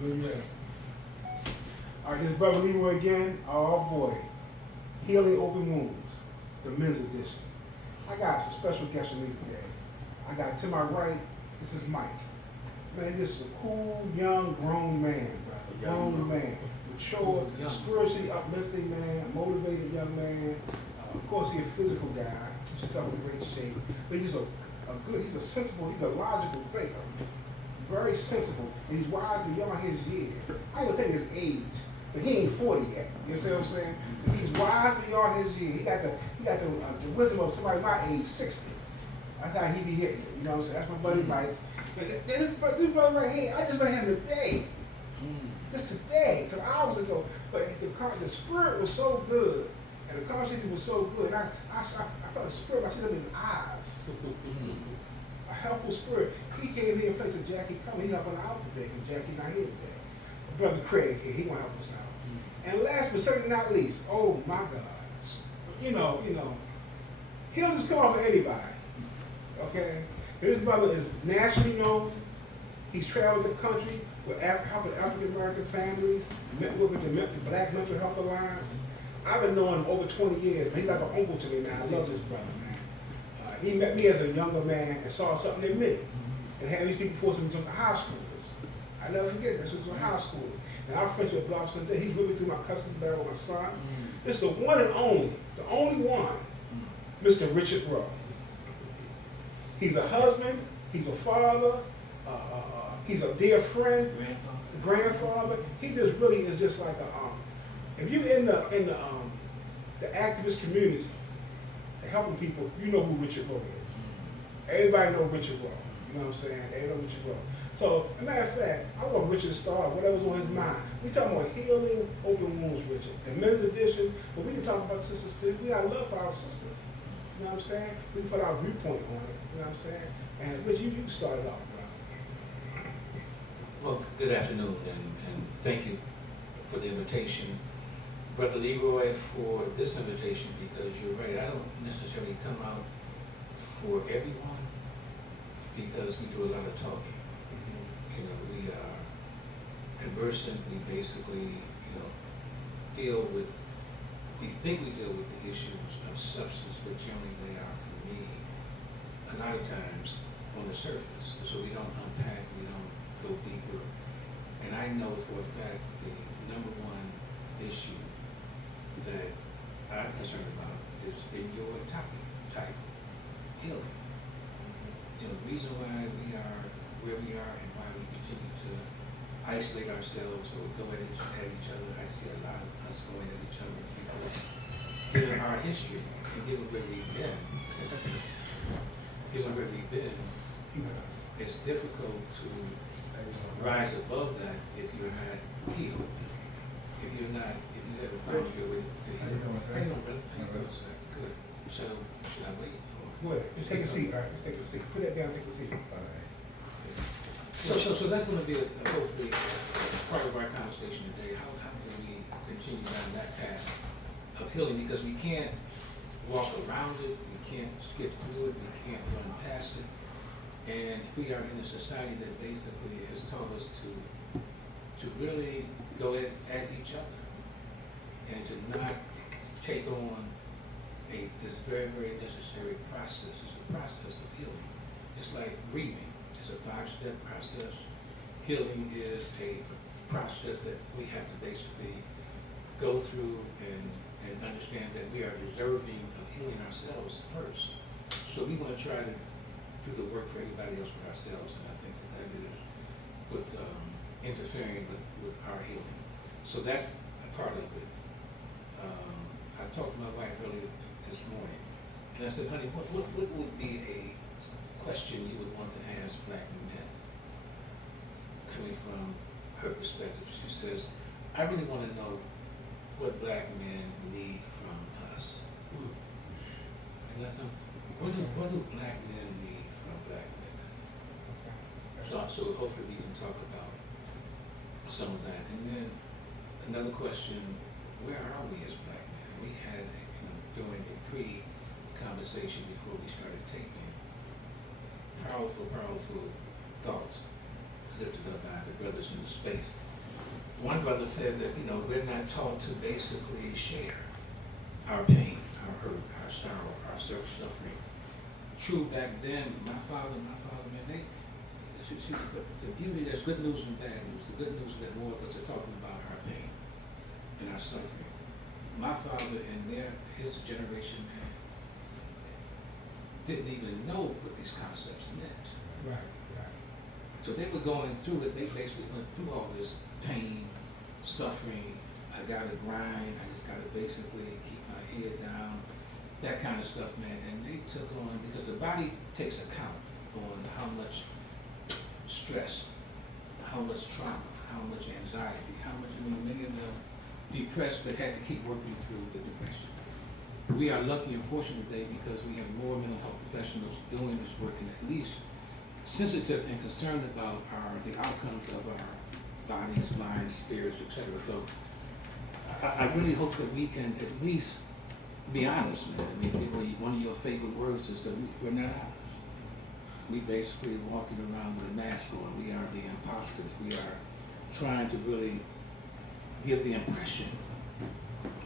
Hallelujah. All right, this is Brother Leroy again. Oh boy. Healing Open Wounds, the men's edition. I got some special guests with me today. I got to my right, this is Mike. Man, this is a cool, young, grown man, brother. Grown man. Mature, spiritually uplifting man, motivated young man. Of course, he's a physical guy, keeps himself in great shape. But he's he's a sensible, he's a logical thinker. Very sensible. And he's wise beyond his years. I ain't gonna tell you his age, but he ain't 40 yet. You see what I'm saying? He's wise beyond his years. He got the wisdom of somebody my age, 60. That's how he be hitting it. You know what I'm saying? That's my buddy Mike. This brother right here, I just met him today. Just today, some hours ago. But the spirit was so good, and the conversation was so good. And I felt the spirit, I see them in his eyes. A helpful spirit. He came here in place of Jackie coming. He helping out today, because Jackie not here today. Brother Craig here, he gonna help us out. And last but certainly not least, oh my God. You know, he don't just come off of anybody. Okay? His brother is nationally known. He's traveled the country with helping African American families, met with the Black Mental Health Alliance. I've been knowing him over 20 years, but he's like an uncle to me now. I love this brother, man. He met me as a younger man and saw something in me. And had these people forcing me to high schoolers. I never forget this, was high schoolers. And our friendship blossomed since then. He's with me through my custody battle with my son. It's the one and only, the only one, Mr. Richard Rowe. He's a husband, he's a father, he's a dear friend, grandfather. He just really is just like a, if you're in the activist community, helping people, you know who Richard Rowe is. Everybody know Richard Rowe. You know what I'm saying? They know Richard Rowe. So, as a matter of fact, I want Richard to start whatever's on his mind. We talking about healing open wounds, Richard. The men's edition, but we can talk about sisters too. We got love for our sisters. You know what I'm saying? We can put our viewpoint on it. You know what I'm saying? And Richard, you can start it off, bro. Well, good afternoon, and thank you for the invitation. Brother Leroy, for this invitation, because you're right, I don't necessarily come out for everyone because we do a lot of talking. You know, we are conversant, we basically, we think we deal with the issues of substance, but generally they are, for me, a lot of times on the surface. So we don't unpack, we don't go deeper. And I know for a fact the number one issue that I'm concerned about is in your topic title, healing. The reason why we are where we are and why we continue to isolate ourselves or go at each other. I see a lot of us going at each other because given our history and given where we've been, it's difficult to rise above that if you're not healed. If you haven't found your way to heal. How you doing, brother? How you doing, sir? Good. So, should I wait? Go ahead. Just take a seat. All right, just take a seat. Put that down, take a seat. All right. So that's going to be hopefully part of our conversation today. How do we continue down that path of healing? Because we can't walk around it, we can't skip through it, we can't run past it. And we are in a society that basically has taught us to really go at each other and to not take on this very, very necessary process. It's the process of healing. It's like grieving. It's a 5-step process. Healing is a process that we have to basically go through and understand that we are deserving of healing ourselves first. So we want to try to do the work for everybody else but ourselves, and I think that is what's interfering with our healing. So that's a part of it. I talked to my wife earlier this morning, and I said, honey, what would be a question you would want to ask black men? Coming from her perspective, she says, I really want to know what black men need from us. And that's something. What do black men need from black women? So hopefully we can talk about some of that. And then another question, where are we as black men? We had, during a pre-conversation before we started taping, powerful thoughts lifted up by the brothers in the space. one brother said that, you know, we're not taught to basically share our pain, our hurt, our sorrow, our suffering. True, back then, my father, man, they, see, the beauty, there's good news and bad news. The good news is that more of us are talking about our pain and our suffering. My father and his generation, man, didn't even know what these concepts meant. Right, right. So they were going through it. They basically went through all this pain, suffering. I gotta grind. I just gotta basically keep my head down. That kind of stuff, man. And they took on, because the body takes account on how much stress, how much trauma, how much anxiety, how much, I mean, many of them depressed but had to keep working through the depression. We are lucky and fortunate today because we have more mental health professionals doing this work and at least sensitive and concerned about the outcomes of our bodies, minds, spirits, etc. So I really hope that we can at least be honest, man. I mean, one of your favorite words is that we're not honest. We basically walking around with a mask on. We are the imposters. We are trying to really give the impression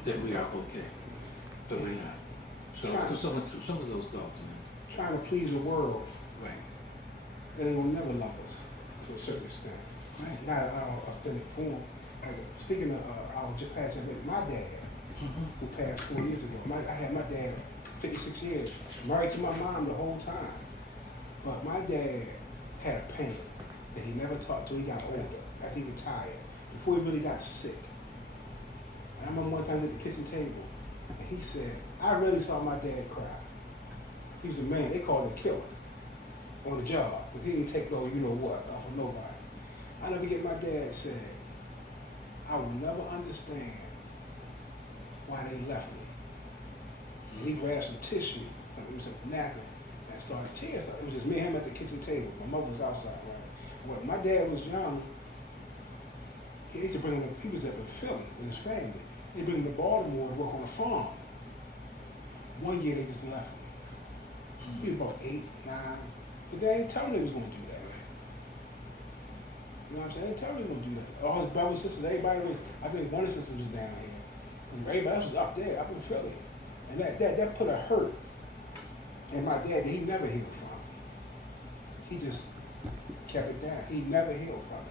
that we are okay, but we're not. So some of those thoughts, man. Trying to please the world, Right. they will never love us to a certain extent. Right. Not in our authentic form. Like, speaking of, I was just passing with my dad, who passed 4 years ago. I had my dad 56 years, married to my mom the whole time. But my dad had a pain that he never talked till he got older, after he retired, before he really got sick. And I remember one time at the kitchen table, and he said, I really saw my dad cry. He was a man, they called him a killer on the job, because he didn't take no, you know what, off of nobody. I never get my dad said, I will never understand why they left me. And he grabbed some tissue, like it was a napkin, and started tears. It was just me and him at the kitchen table. My mother was outside, right? When my dad was young, he used to bring him, he was up in Philly with his family. They bring him to Baltimore to work on a farm. 1 year they just left me. He was about 8, 9, but they ain't telling him they was gonna do that. You know what I'm saying? They ain't telling him they was gonna do that. All his brothers, sisters, everybody was, I think one of his sisters was down here. Everybody else was up there, up in Philly. And that put a hurt in my dad that he never healed from. He just kept it down. He never healed from it.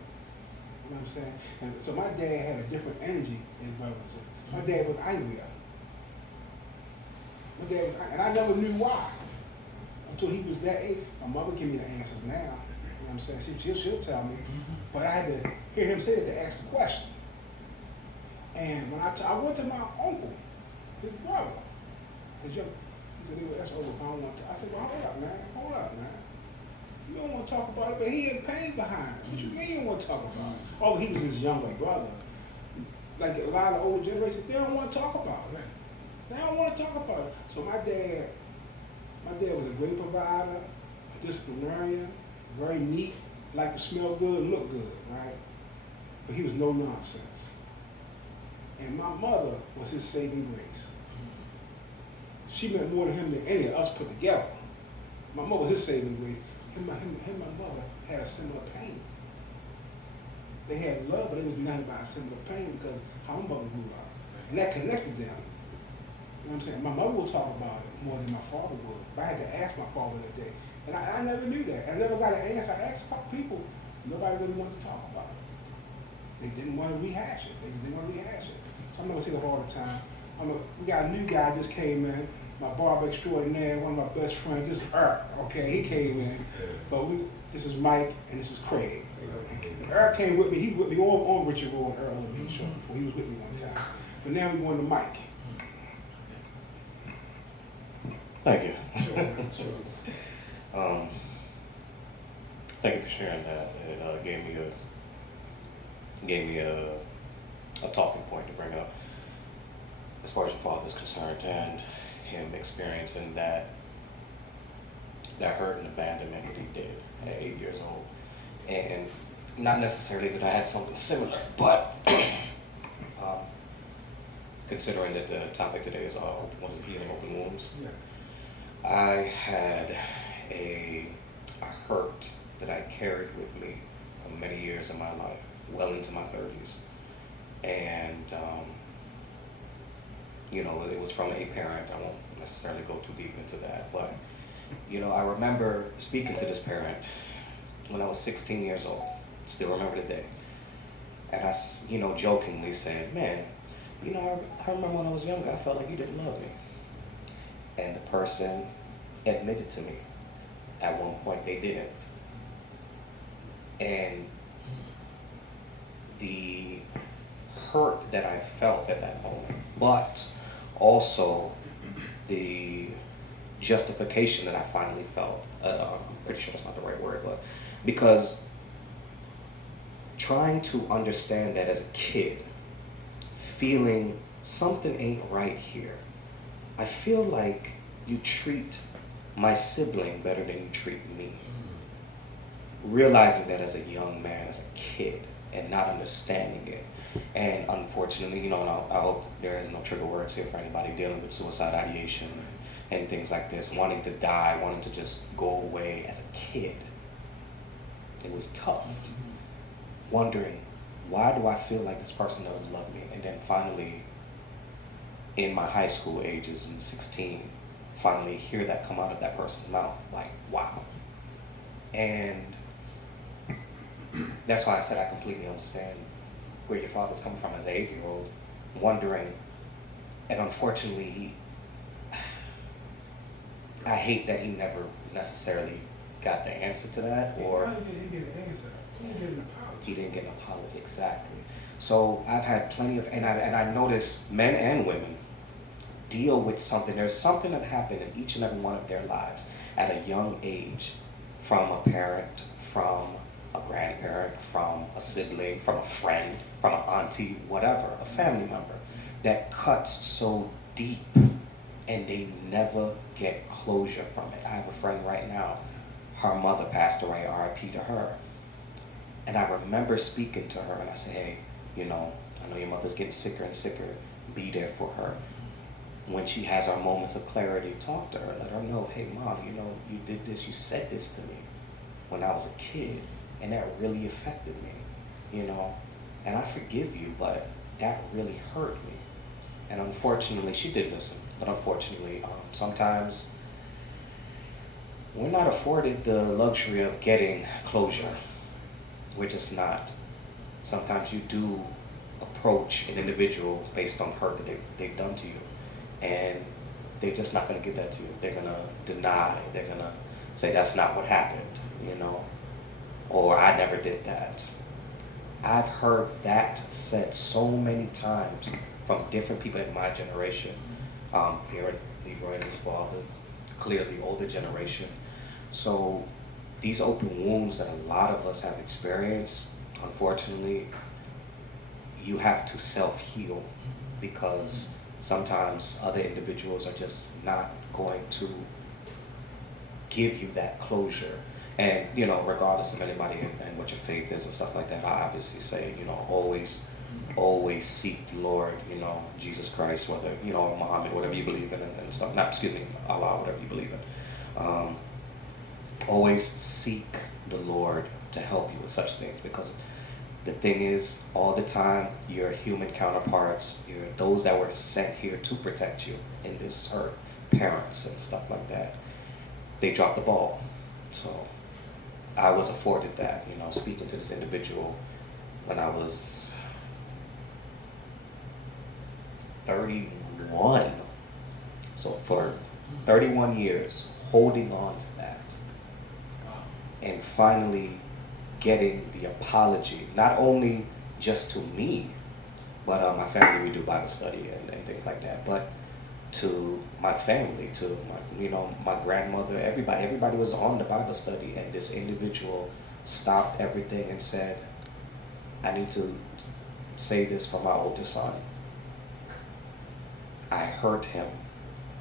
You know what I'm saying? And so my dad had a different energy than his brothers and sisters. My dad was angrier. And I never knew why. Until he was that age. My mother gave me the answers now. You know what I'm saying? She'll tell me. But I had to hear him say it to ask the question. And when I went to my uncle, his brother, he said, that's over, I don't want to. I said, well, hold up, man. You don't want to talk about it, but he had pain behind it. What you mean you don't want to talk about it? Although he was his younger brother. Like a lot of the older generations, they don't want to talk about it. They don't want to talk about it. So my dad was a great provider, a disciplinarian, very neat, liked to smell good and look good, right? But he was no nonsense. And my mother was his saving grace. She meant more to him than any of us put together. My mother was his saving grace. Him and my mother had a similar pain. They had love, but they was united by a similar pain because how my mother grew up. And that connected them. You know what I'm saying? My mother will talk about it more than my father would. But I had to ask my father that day. And I never knew that. I never got an answer. I asked people. Nobody really wanted to talk about it. They didn't want to rehash it. So I'm not going to take up all the time. We got a new guy just came in. My barber extraordinaire, one of my best friends. This is Eric, okay? He came in. But this is Mike and this is Craig. Eric came with me. He was with me on Richard Roll and Earl and me show before. He was with me one time. But now we're going to Mike. Thank you. Sure. Thank you for sharing that. It gave me a talking point to bring up as far as your father is concerned and him experiencing that hurt and abandonment that he did at 8 years old. And not necessarily that I had something similar, but considering that the topic today is what is healing open wounds. Yeah. I had a hurt that I carried with me for many years in my life, well into my 30s. And, you know, it was from a parent. I won't necessarily go too deep into that, but, you know, I remember speaking to this parent when I was 16 years old. Still remember the day. And I, you know, jokingly said, man, you know, I remember when I was younger, I felt like you didn't love me. And the person admitted to me at one point they didn't. And the hurt that I felt at that moment, but also the justification that I finally felt. I'm pretty sure that's not the right word, but because trying to understand that as a kid, feeling something ain't right here. I feel like you treat my sibling better than you treat me. Realizing that as a young man, as a kid, and not understanding it. And unfortunately, you know, and I hope there is no trigger words here for anybody dealing with suicide ideation and things like this, wanting to die, wanting to just go away as a kid. It was tough. Wondering, why do I feel like this person doesn't love me? And then finally, in my high school ages, in 16, finally hear that come out of that person's mouth, like, wow. And that's why I said I completely understand where your father's coming from as an 8-year-old, wondering, and unfortunately, I hate that he never necessarily got the answer to that, or He didn't get an answer. He didn't get an apology. he didn't get an apology, exactly. So I've had plenty of, and I notice men and women deal with something. There's something that happened in each and every one of their lives at a young age, from a parent, from a grandparent, from a sibling, from a friend, from an auntie, whatever, a family member, that cuts so deep and they never get closure from it. I have a friend right now, her mother passed away, RIP to her. And I remember speaking to her and I said, hey, you know your mother's getting sicker and sicker, be there for her. When she has her moments of clarity, talk to her, let her know, hey mom, you know, you did this, you said this to me when I was a kid, and that really affected me, you know, and I forgive you, but that really hurt me. And unfortunately, she did listen, but unfortunately, sometimes we're not afforded the luxury of getting closure. We're just not. Sometimes you do approach an individual based on hurt that they've done to you, and they're just not going to give that to you. They're going to deny. They're going to say that's not what happened, you know, or I never did that. I've heard that said so many times from different people in my generation. Here Leroy and his father, clearly older generation. So these open wounds that a lot of us have experienced, unfortunately, you have to self-heal, because sometimes other individuals are just not going to give you that closure. And, you know, regardless of anybody and what your faith is and stuff like that, I obviously say, you know, always seek the Lord, you know, Jesus Christ, whether, you know, Muhammad, whatever you believe in, and stuff, Allah, whatever you believe in. Always seek the Lord to help you with such things, because the thing is, all the time, your human counterparts, those that were sent here to protect you in this earth, parents and stuff like that, they dropped the ball. So I was afforded that, you know, speaking to this individual when I was 31. So for 31 years, holding on to that. And finally getting the apology, not only just to me, but my family, we do Bible study and things like that, but to my family, to my, you know, my grandmother, everybody was on the Bible study, and this individual stopped everything and said, I need to say this for my older son. I hurt him,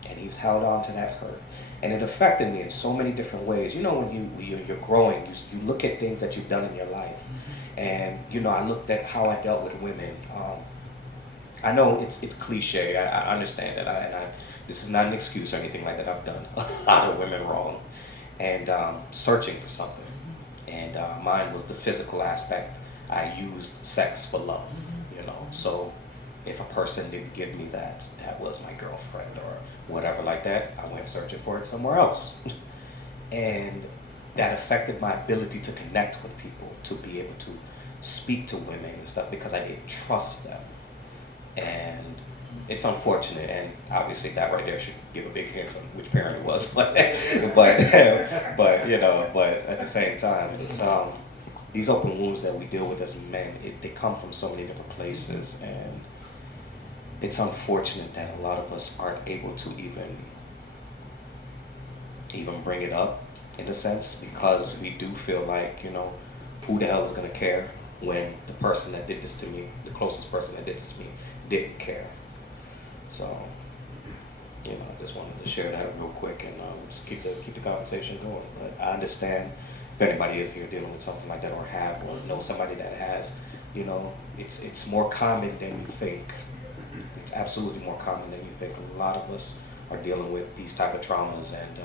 and he's held on to that hurt. And it affected me in so many different ways. You know, when you're growing, you look at things that you've done in your life. And, you know, I looked at how I dealt with women. I know it's cliche, I understand that. This is not an excuse or anything like that. I've done a lot of women wrong. And searching for something. And mine was the physical aspect. I used sex for love, you know. So if a person didn't give me that, that was my girlfriend or whatever like that, I went searching for it somewhere else. And that affected my ability to connect with people, to be able to speak to women and stuff because I didn't trust them. And it's unfortunate, and obviously that right there should give a big hint on which parent it was, but but at the same time, it's these open wounds that we deal with as men, they come from so many different places, and it's unfortunate that a lot of us aren't able to even bring it up in a sense, because we do feel like, who the hell is gonna care when the person that did this to me, the closest person that did this to me, didn't care. So, I just wanted to share that real quick and just keep the conversation going. But I understand if anybody is here dealing with something like that or have or know somebody that has, it's more common than you think. It's absolutely more common than you think. A lot of us are dealing with these type of traumas, and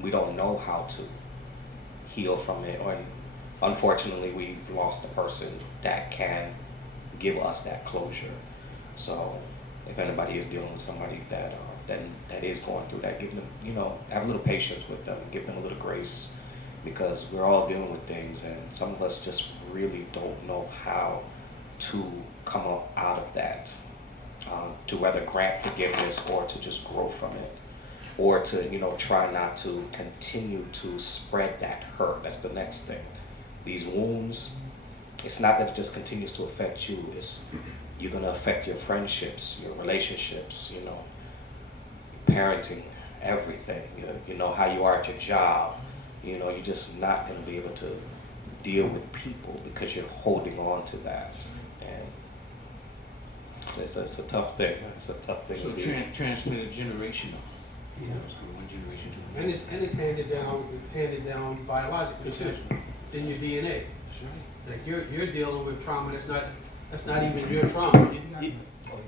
we don't know how to heal from it. Or unfortunately, we've lost a person that can give us that closure. So if anybody is dealing with somebody that is going through that, give them, have a little patience with them, give them a little grace, because we're all dealing with things, and some of us just really don't know how to come up out of that, to whether grant forgiveness or to just grow from it, or to try not to continue to spread that hurt. That's the next thing. These wounds, it's not that it just continues to affect you, it's you're going to affect your friendships, your relationships, parenting, everything, how you are at your job. You're just not going to be able to deal with people because you're holding on to that. And it's a tough thing. It's a tough thing So to do. transmitted generational. Yeah, so one generation to And it's handed down biologically too, in your DNA. That's right. Like you're dealing with trauma that's not even your trauma.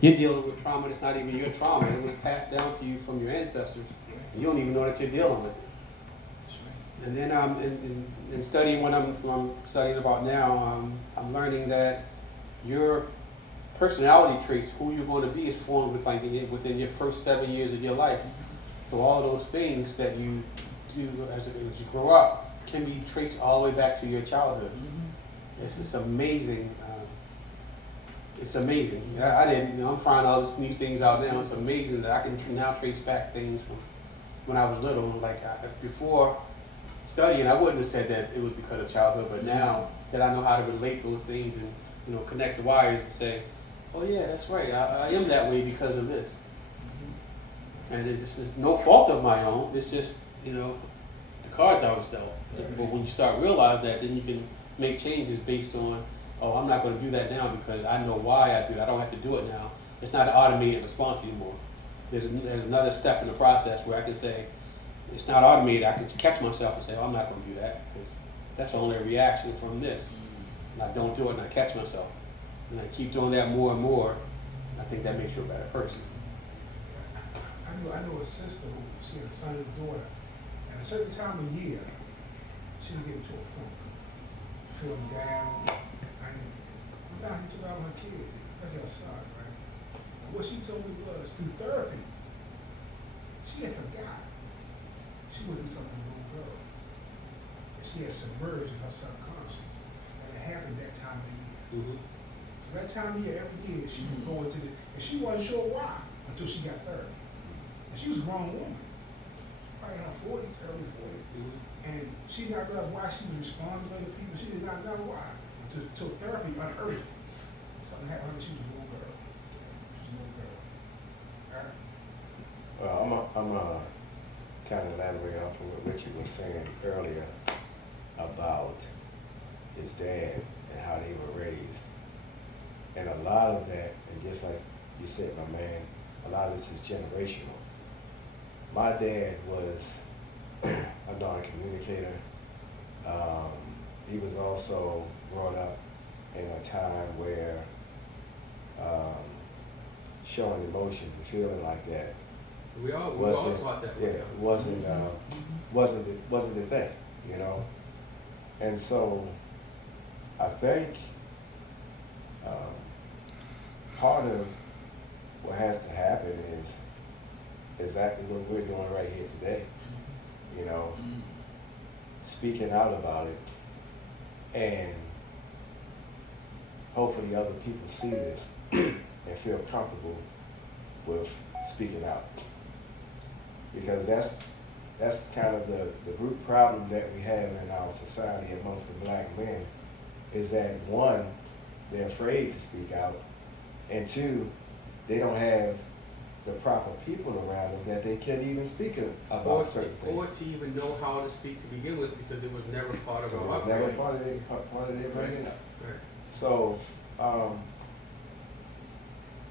You're dealing with trauma that's not even your trauma. It was passed down to you from your ancestors. And you don't even know that you're dealing with it. That's right. And then in studying what I'm studying about now, I'm learning that your personality traits, who you're going to be, is formed within your first 7 years of your life. So all those things that you do as you grow up can be traced all the way back to your childhood. Mm-hmm. It's just amazing. It's amazing. I didn't, I'm finding all these new things out now. It's amazing that I can now trace back things from when I was little. Before studying, I wouldn't have said that it was because of childhood, but now that I know how to relate those things and connect the wires and say, oh yeah, that's right. I am that way because of this. And it's no fault of my own. It's just, the cards I was dealt. But when you start realizing that, then you can make changes based on, oh, I'm not going to do that now because I know why I do it. I don't have to do it now. It's not an automated response anymore. There's another step in the process where I can say, it's not automated. I can catch myself and say, oh, I'm not going to do that because that's only a reaction from this. And I don't do it and I catch myself. And I keep doing that more and more. I think that makes you a better person. I know a sister who, she had a son and a daughter, and at a certain time of year, she would get into a funk, feeling down. One time he took out her kids, like her son, right? And what she told me was, through therapy, she had forgot. She went through something with a little girl. And she had submerged in her subconscious. And it happened that time of the year. Mm-hmm. So that time of year, every year, she would go into and she wasn't sure why until she got therapy. And she was a grown woman, probably in her 40s, early 40s. Mm-hmm. And she did not realize why she was responding to other people. She did not know why until therapy unearthed it. Something happened when she was a little girl. She was a little girl. All right? Well, I'm kind of elaborate off of what Richard was saying earlier about his dad and how they were raised. And a lot of that, and just like you said, my man, a lot of this is generational. My dad was a non-communicator. He was also brought up in a time where showing emotion and feeling like that We all taught that way. wasn't the thing, And so I think part of what has to happen is exactly what we're doing right here today. You know, speaking out about it, and hopefully other people see this and feel comfortable with speaking out. Because that's kind of the root problem that we have in our society amongst the black men, is that one, they're afraid to speak out, and two, they don't have the proper people around them that they can even speak about certain things. Or to even know how to speak to begin with, because it was never part of Because it our was never upbringing. part of their bringing up. Right. So,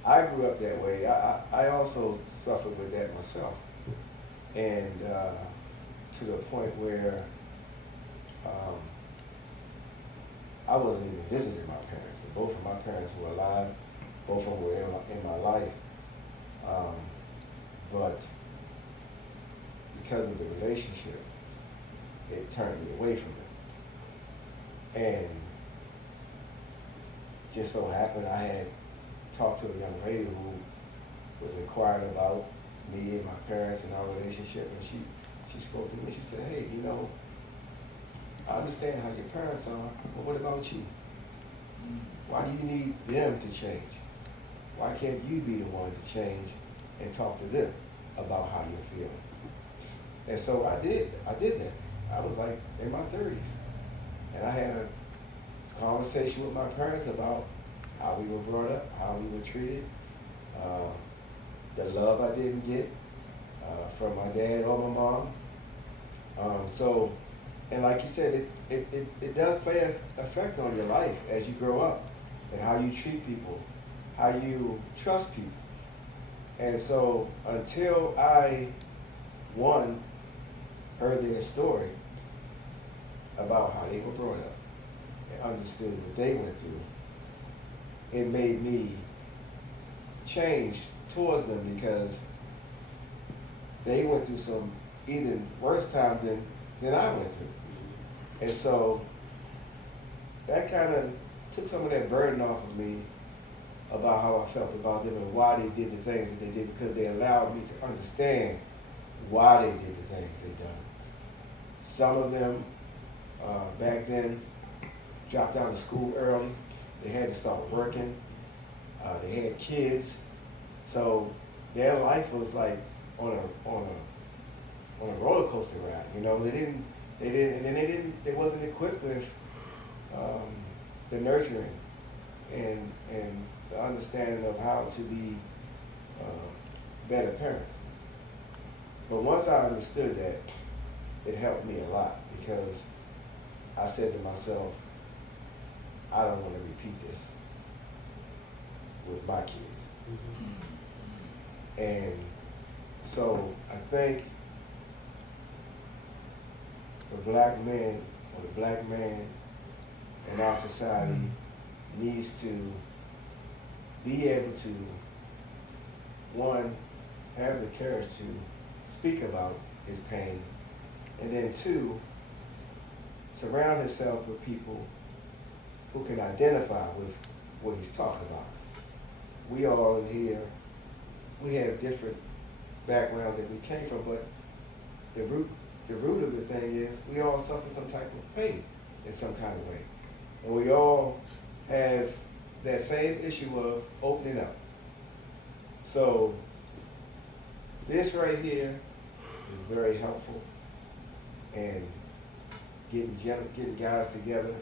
I grew up that way. I also suffered with that myself. And to the point where I wasn't even visiting my parents. And both of my parents were alive. Both of them were in my life. But because of the relationship, it turned me away from it. And just so happened I had talked to a young lady who was inquiring about me and my parents and our relationship, and she spoke to me. She said, "Hey, you know, I understand how your parents are, but what about you? Why do you need them to change? Why can't you be the one to change and talk to them about how you're feeling?" And so I did that. I was like in my 30s, and I had a conversation with my parents about how we were brought up, how we were treated, the love I didn't get from my dad or my mom. So, and like you said, it does play an effect on your life as you grow up, and how you treat people, how you trust people. And so until I, one, heard their story about how they were brought up and understood what they went through, it made me change towards them, because they went through some even worse times than I went through. And so that kind of took some of that burden off of me about how I felt about them and why they did the things that they did, because they allowed me to understand why they did the things they done. Some of them back then dropped out of school early. They had to start working. They had kids, so their life was like on a roller coaster ride. You know, they wasn't equipped with the nurturing and the understanding of how to be better parents. But once I understood that, it helped me a lot, because I said to myself, I don't want to repeat this with my kids. And so I think the black man or the black man in our society needs to be able to, one, have the courage to speak about his pain, and then two, surround himself with people who can identify with what he's talking about. We all in here, we have different backgrounds that we came from, but the root of the thing is we all suffer some type of pain in some kind of way. And we all have that same issue of opening up. So this right here is very helpful, and getting guys together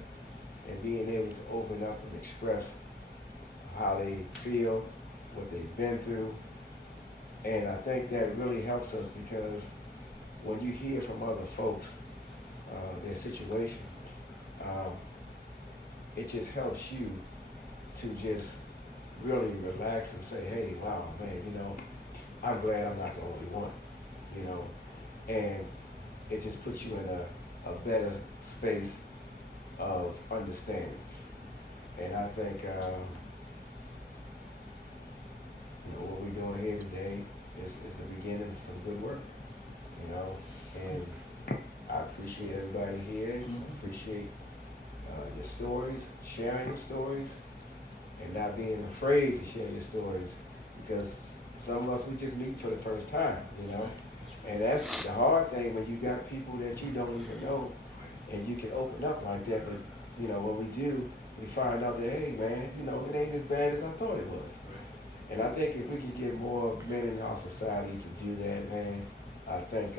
and being able to open up and express how they feel, what they've been through. And I think that really helps us, because when you hear from other folks their situation, it just helps you to just really relax and say, hey, wow, man, you know, I'm glad I'm not the only one, you know, and it just puts you in a better space of understanding. And I think, you know, what we're doing here today is the beginning of some good work, you know, and I appreciate everybody here, appreciate your stories, sharing your stories, and not being afraid to share your stories, because some of us, we just meet for the first time, you know? And that's the hard thing when you got people that you don't even know, and you can open up like that, but, you know, when we do, we find out that, hey man, you know, it ain't as bad as I thought it was. And I think if we could get more men in our society to do that, man, I think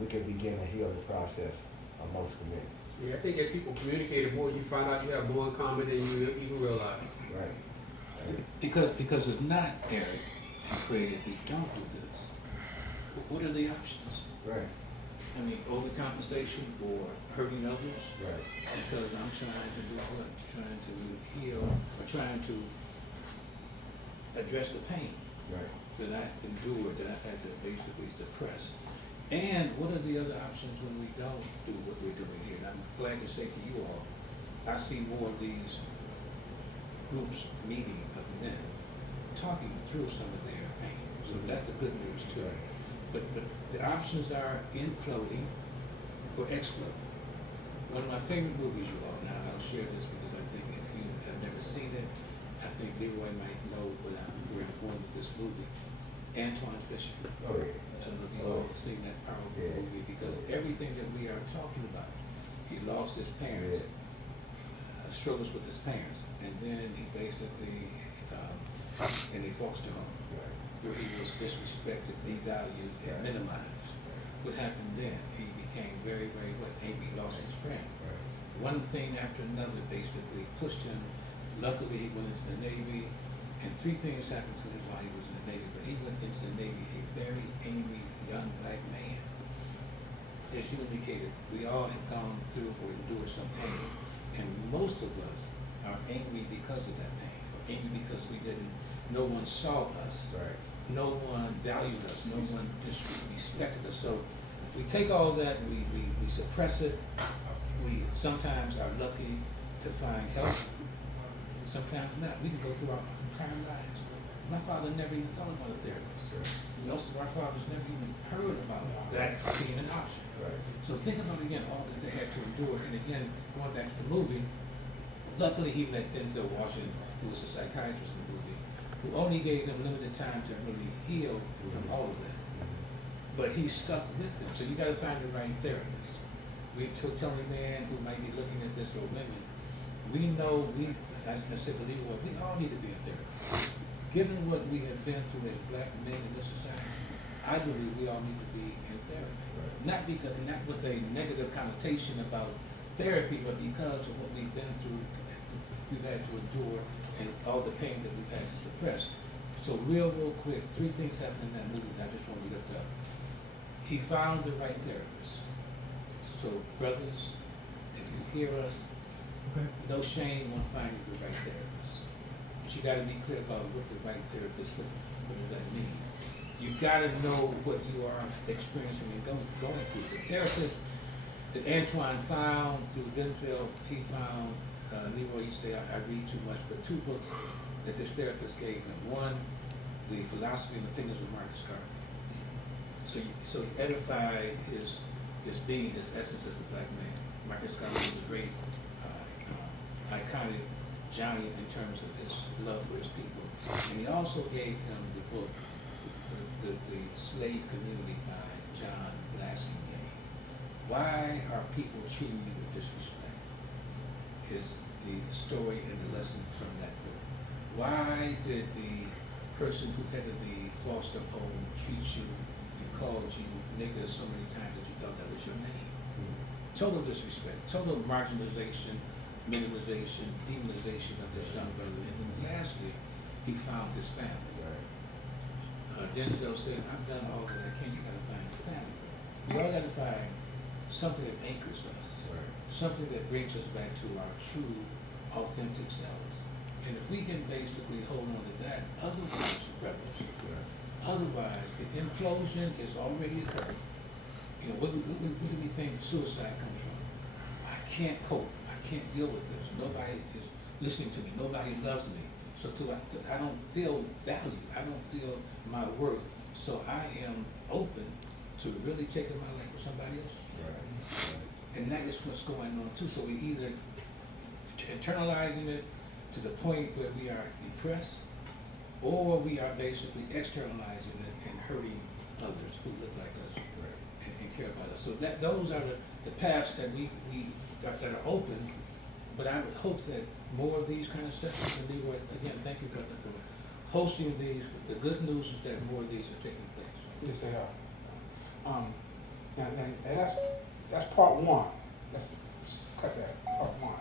we could begin a healing process amongst the men. Yeah, I think as people communicate more, you find out you have more in common than you even realize. Right. Because if not, Eric, and Craig, if we don't do this, what are the options? Right. I mean, overcompensation or hurting others? Right. Because I'm trying to do what? Trying to heal, or trying to address the pain Right. that I endured, that I've had to basically suppress. And what are the other options when we don't do what we're doing here? And I'm glad to say to you all, I see more of these groups meeting of men, talking through some of their pain. So that's the good news too. But the options are imploding or exploding. One of my favorite movies, you all, now I'll share this because I think if you have never seen it, I think Leroy might know where I'm going with this movie. Antoine Fisher. Oh yeah. I don't know if you all have seen that powerful movie, because everything that we are talking about, he lost his parents, struggles with his parents, and then he basically in a foster home where he was disrespected, devalued, and minimized. What happened then? He became very, very angry, lost his friend. One thing after another basically pushed him. Luckily, he went into the Navy, and 3 things happened to him while he was in the Navy. But he went into the Navy a very angry young black man. As you indicated, we all have gone through or endured some pain, and most of us are angry because of that pain. We're angry because no one saw us. Right. No one valued us, no one disrespected us. So we take all that, we suppress it. We sometimes are lucky to find help, sometimes not. We can go through our entire lives. My father never even thought about a therapist. Most of our fathers never even heard about that being an option. Right. So think about again all that they had to endure. And again, going back to the movie, luckily he met Denzel Washington, who was a psychiatrist in the movie, who only gave them limited time to really heal from all of that. But he stuck with them. So you gotta find the right therapist. We tell a man who might be looking at this, or women, we know as I said to Leroy, we all need to be a therapist. Given what we have been through as black men in this society, I believe we all need to be in therapy. Not with a negative connotation about therapy, but because of what we've been through, we've had to endure, and all the pain that we've had to suppress. So real quick, 3 things happened in that movie that I just want to lift up. He found the right therapist. So brothers, if you hear us, no shame on finding the right therapist. But you gotta be clear about what the right therapist is. What does that mean? You gotta know what you are experiencing and going through. The therapist that Antoine found through Denzel, he found Leroy, you say I read too much, but 2 books that this therapist gave him. One, The Philosophy and Opinions of Marcus Garvey. So he edified his being, his essence as a black man. Marcus Garvey was a great, iconic giant in terms of his love for his people. And he also gave him the book, The Slave Community by John Blassingame. Why are people treating you with disrespect? Is the story and the lesson from that book. Why did the person who headed the foster home treat you and called you nigga so many times that you thought that was your name? Total disrespect, total marginalization, minimization, demonization of this young brother. And then lastly, he found his family. Denzel said, I've done all that I can, you gotta find your family. We all gotta find something that anchors us, something that brings us back to our true, authentic selves. And if we can basically hold on to that, otherwise, brothers, otherwise the implosion is already occurring. You know, where do we think suicide comes from? I can't cope. I can't deal with this. Nobody is listening to me. Nobody loves me. So I don't feel valued. I don't feel my worth. So I am open to really taking my life for somebody else. And that is what's going on too. So we either internalizing it, to the point where we are depressed, or we are basically externalizing it and hurting others who look like us and care about us. So those are the paths that we that are open. But I would hope that more of these kind of sessions, and Leroy, again, thank you, brother, for hosting these. The good news is that more of these are taking place. Yes, they are. And that's part one. Let's cut that, part one.